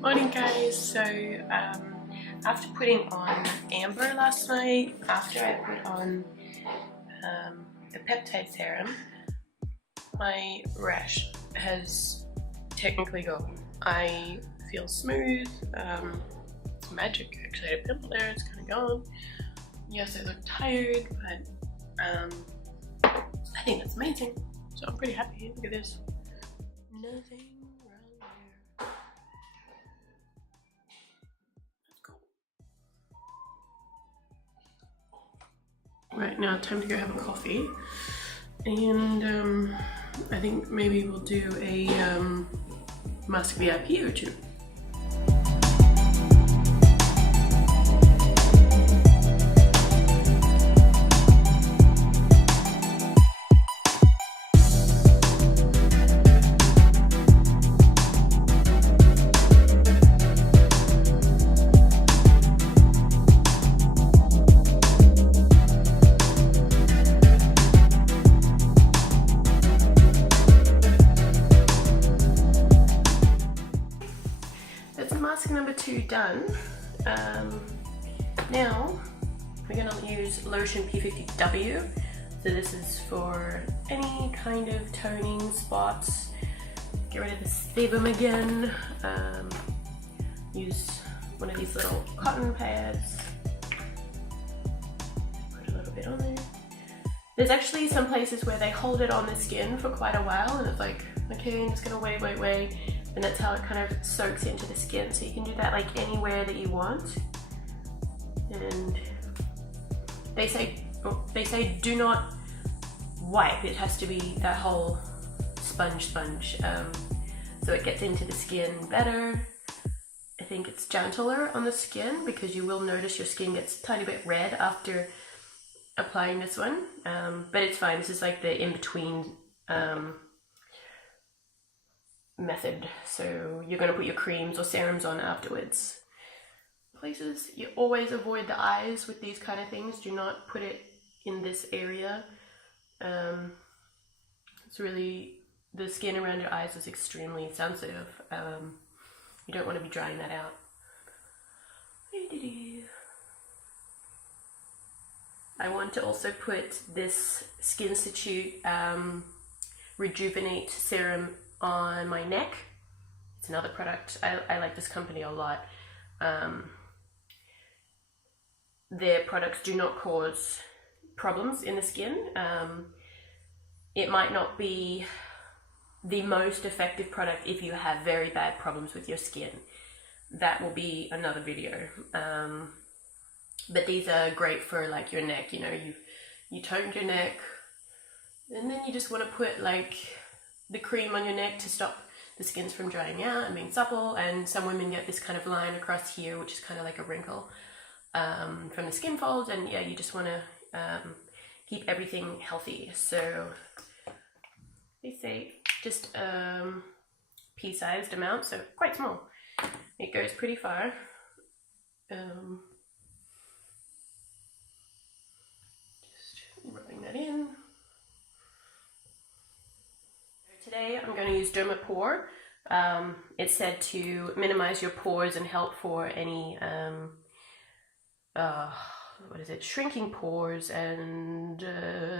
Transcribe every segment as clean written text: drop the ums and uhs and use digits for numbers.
Morning guys, so after putting on Amber last night, after I put on the peptide serum, my rash has technically gone. I feel smooth, it's magic actually. I had a pimple there, it's kind of gone. Yes, I look tired, but I think that's amazing, so I'm pretty happy. Look at this. Nothing wrong there. Right now, time to go have a coffee, and I think maybe we'll do a mask VIP or two. Mask number 2 done. Now we're going to use lotion P50W. So this is for any kind of toning spots. Get rid of the sebum again. Use one of these little cotton pads. Put a little bit on there. There's actually some places where they hold it on the skin for quite a while and it's like, okay, I'm just gonna wait. And that's how it kind of soaks into the skin. So you can do that like anywhere that you want. And they say do not wipe. It has to be that whole sponge. So it gets into the skin better. I think it's gentler on the skin because you will notice your skin gets a tiny bit red after applying this one. But it's fine. This is like the in-between method. So you're going to put your creams or serums on afterwards. Places you always avoid the eyes with these kind of things. Do not put it in this area. It's really, the skin around your eyes is extremely sensitive. You don't want to be drying that out. I want to also put this Skinstitut Rejuvenate Serum on my neck. It's another product. I like this company a lot. Their products do not cause problems in the skin. It might not be the most effective product if you have very bad problems with your skin. That will be another video. But these are great for like your neck. You know, you toned your neck, and then you just want to put like the cream on your neck to stop the skins from drying out and being supple. And some women get this kind of line across here, which is kind of like a wrinkle from the skin folds. And yeah, you just want to keep everything healthy. So they say just pea-sized amount, so quite small. It goes pretty far. Just rubbing that in. Today I'm going to use Dermapore. It's said to minimize your pores and help for any shrinking pores, and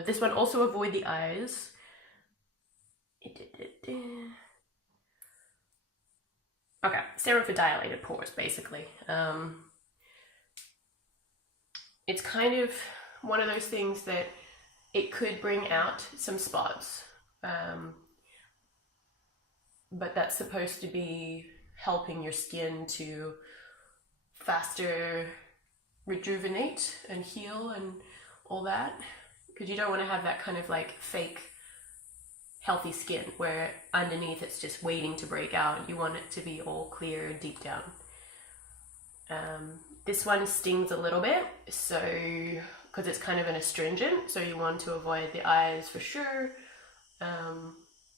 this one also avoid the eyes. Okay, serum for dilated pores basically. It's kind of one of those things that it could bring out some spots. But that's supposed to be helping your skin to faster rejuvenate and heal and all that, because you don't want to have that kind of like fake healthy skin where underneath it's just waiting to break out. You want it to be all clear deep down. This one stings a little bit, so because it's kind of an astringent, so you want to avoid the eyes for sure.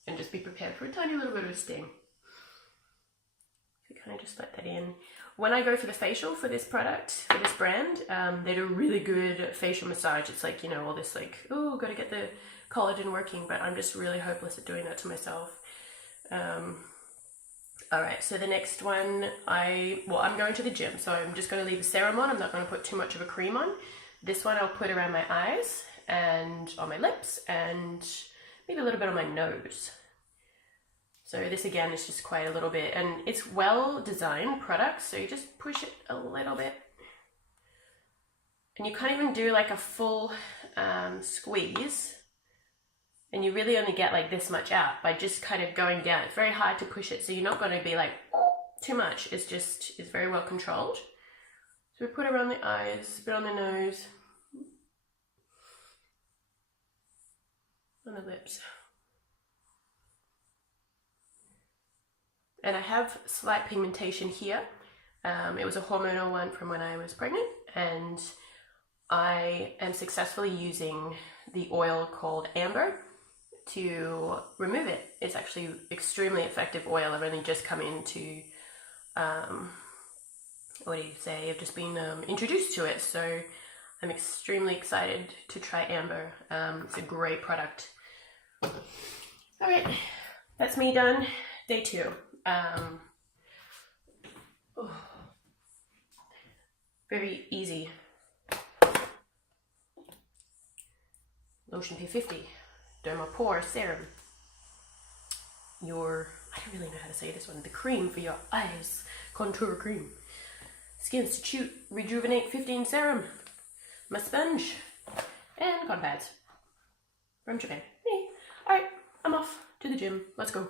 And just be prepared for a tiny little bit of a sting. So kind of just let that in. When I go for the facial for this product, for this brand, they do a really good facial massage. It's like, you know, all this like, oh, gotta get the collagen working, but I'm just really hopeless at doing that to myself. Alright, so the next one, I'm going to the gym, so I'm just going to leave the serum on. I'm not going to put too much of a cream on. This one I'll put around my eyes and on my lips and maybe a little bit on my nose. So this again is just quite a little bit, and it's well designed product, so you just push it a little bit. And you can't even do like a full squeeze, and you really only get like this much out by just kind of going down. It's very hard to push it, so you're not going to be like too much. It's very well controlled. So we put it around the eyes, a bit on the nose, on the lips. And I have slight pigmentation here. It was a hormonal one from when I was pregnant, and I am successfully using the oil called Amber to remove it. It's actually extremely effective oil. I've only just come into, what do you say, I've just been introduced to it, so I'm extremely excited to try Amber. It's a great product. Alright, that's me done. Day 2. Very easy. Lotion P50, Dermapore Serum. I don't really know how to say this one, the cream for your eyes, contour cream. Skinstitut Rejuvenate 15 Serum. My sponge. And cotton pads. From Japan. Alright, I'm off to the gym. Let's go.